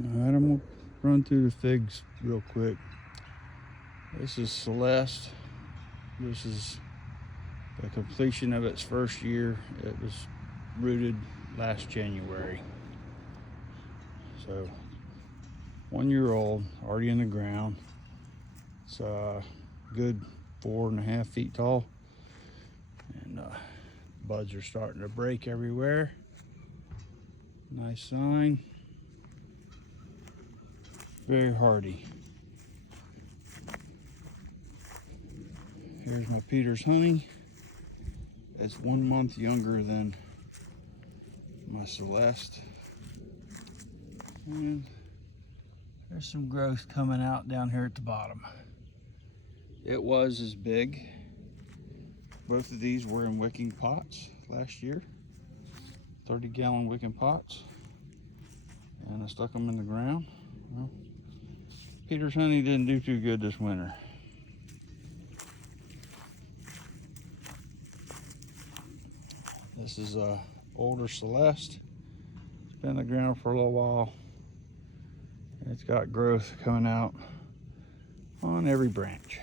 All right, I'm gonna run through the figs real quick. This is Celeste. This is the completion of its first year. It was rooted last January. So 1 year old, already in the ground. It's a good 4.5 feet tall. And buds are starting to break everywhere. Nice sign. Very hardy. Here's my Peter's honey. It's 1 month younger than my Celeste. And there's some growth coming out down here at the bottom. It was as big. Both of these were in wicking pots last year. 30-gallon wicking pots. And I stuck them in the ground. Well, Peter's honey didn't do too good this winter. This is a older Celeste. It's been in the ground for a little while. It's got growth coming out on every branch.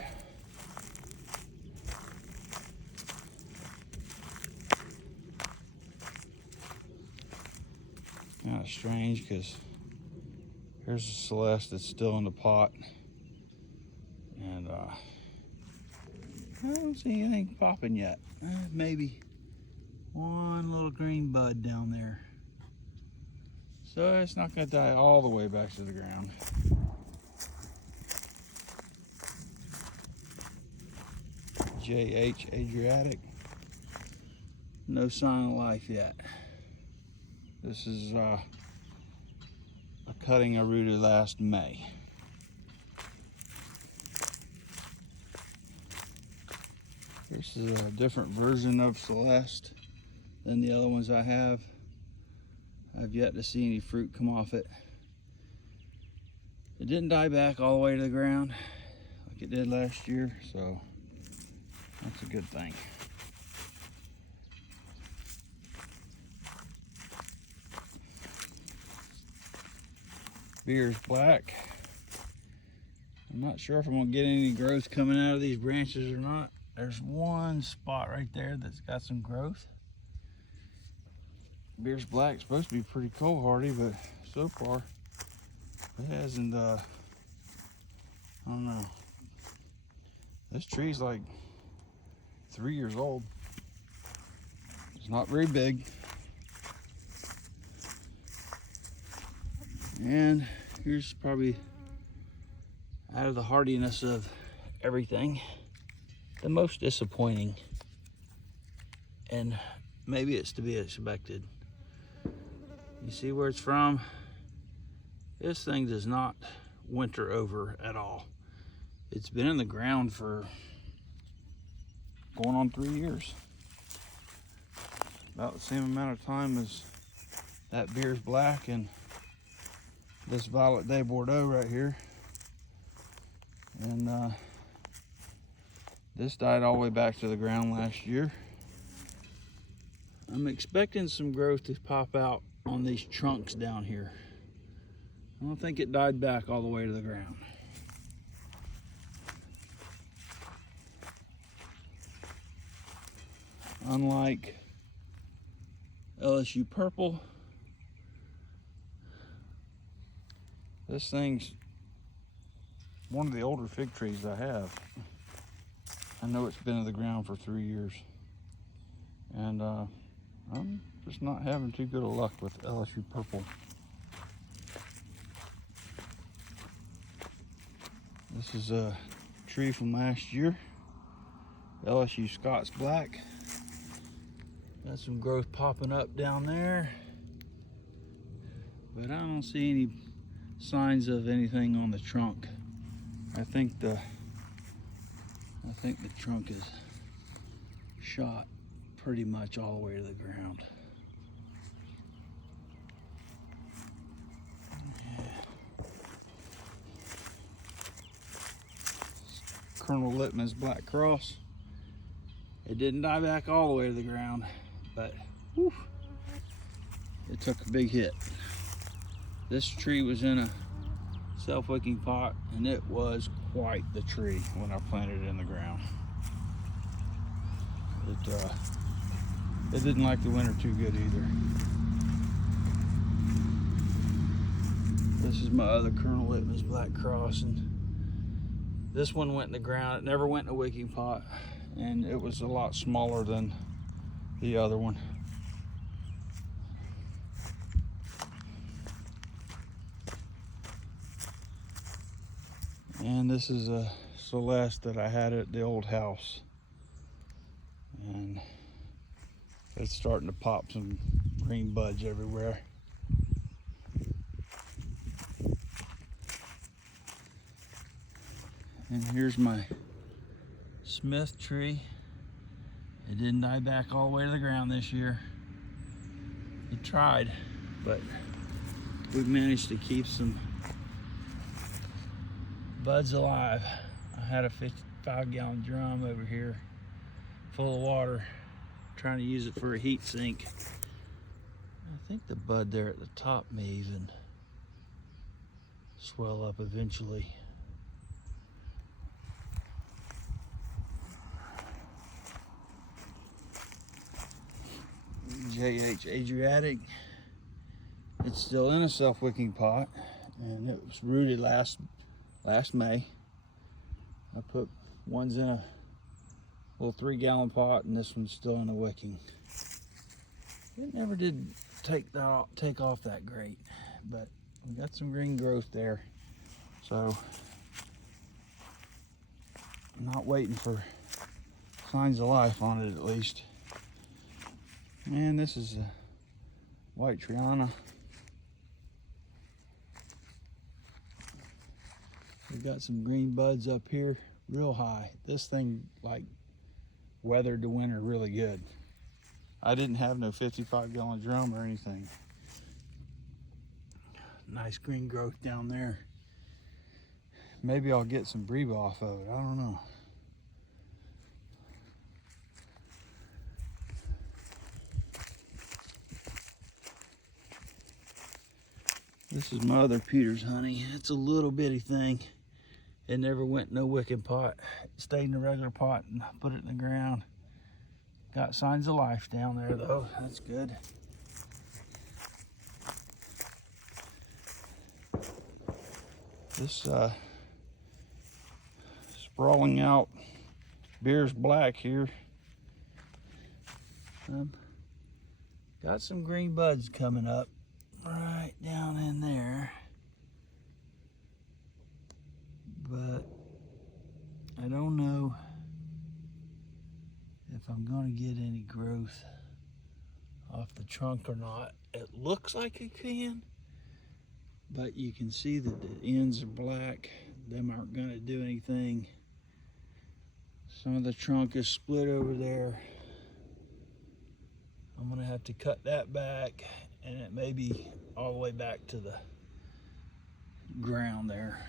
Kind of strange because here's a Celeste that's still in the pot, and I don't see anything popping yet. Maybe one little green bud down there. So it's not going to die all the way back to the ground. JH Adriatic. No sign of life yet. This is a cutting I rooted last May. This is a different version of Celeste than the other ones I have. I've yet to see any fruit come off it. It didn't die back all the way to the ground like it did last year, so that's a good thing. Beer's Black. I'm not sure if I'm gonna get any growth coming out of these branches or not. There's one spot right there that's got some growth. Beer's Black is supposed to be pretty cold hardy, but so far it hasn't. I don't know. This tree's like 3 years old. It's not very big. And here's probably, out of the hardiness of everything, the most disappointing. And maybe it's to be expected. You see where it's from? This thing does not winter over at all. It's been in the ground for going on 3 years. About the same amount of time as that Beer's Black and this Violet Day Bordeaux right here. And this died all the way back to the ground last year. I'm expecting some growth to pop out on these trunks down here. I don't think it died back all the way to the ground. Unlike LSU Purple, this thing's one of the older fig trees I have. I know it's been in the ground for 3 years. And I'm just not having too good of luck with LSU Purple. This is a tree from last year. LSU Scots Black. Got some growth popping up down there. But I don't see any signs of anything on the trunk. I think the trunk is shot pretty much all the way to the ground. Colonel Littman's Black Cross. It didn't die back all the way to the ground, but whew, it took a big hit. This tree was in a self-wicking pot, and it was quite the tree when I planted it in the ground. It didn't like the winter too good either. This is my other Colonel Litmus Black Cross, and this one went in the ground. It never went in a wicking pot, and it was a lot smaller than the other one. And this is a Celeste that I had at the old house, and it's starting to pop some green buds everywhere. And here's my Smith tree. It didn't die back all the way to the ground this year. It tried, but we managed to keep some buds alive. I had a 55-gallon drum over here full of water, trying to use it for a heat sink. I think the bud there at the top may even swell up eventually. JH Adriatic. It's still in a self-wicking pot, and it was rooted last May. I put one's in a little 3-gallon pot, and this one's still in a wicking. It never did take off that great, but we got some green growth there, so I'm not waiting for signs of life on it, at least. And this is a white Triana. We've got some green buds up here real high. This thing like weathered the winter really good. I didn't have no 55-gallon drum or anything. Nice green growth down there. Maybe I'll get some breve off of it, I don't know. This is my other Peter's honey. It's a little bitty thing. It never went in no wicking pot. It stayed in a regular pot and put it in the ground. Got signs of life down there though. That's good. This sprawling out Beers Black here. Got some green buds coming up right down in there, but I don't know if I'm going to get any growth off the trunk or not. It looks like it can, but you can see that the ends are black. Them aren't going to do anything. Some of the trunk is split over there. I'm going to have to cut that back, and it may be all the way back to the ground there.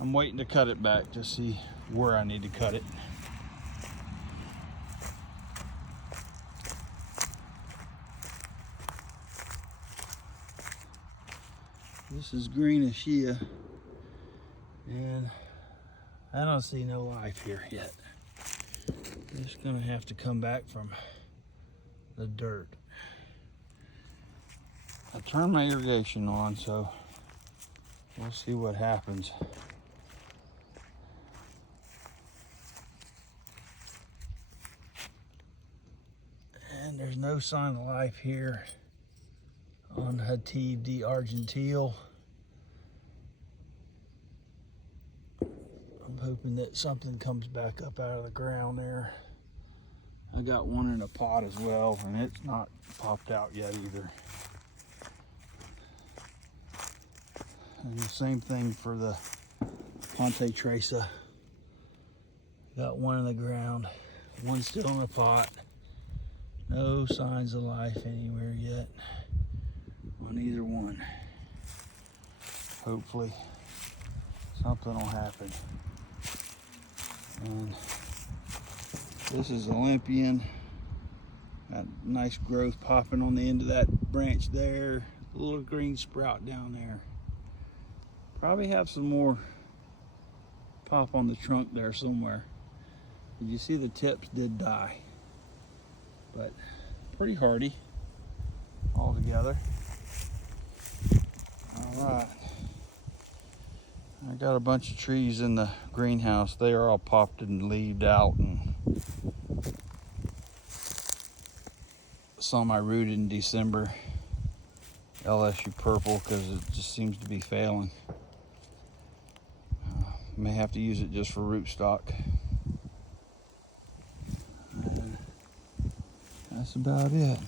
I'm waiting to cut it back to see where I need to cut it. This is green Ashia, and I don't see no life here yet. I'm just gonna have to come back from the dirt. I turned my irrigation on, so we'll see what happens. And there's no sign of life here on Hativ d'Argenteuil. I'm hoping that something comes back up out of the ground there. I got one in a pot as well, and it's not popped out yet either. And the same thing for the Ponte Tresa. Got one in the ground, one still in a pot. No signs of life anywhere yet on either one. Hopefully something will happen. And this is Olympian. Got nice growth popping on the end of that branch there. a little green sprout down there. Probably have some more pop on the trunk there somewhere. Did you see the tips did die? But pretty hardy altogether. All right. I got a bunch of trees in the greenhouse. They are all popped and leaved out, and some I rooted in December. LSU purple, because it just seems to be failing. May have to use it just for rootstock. That's about it.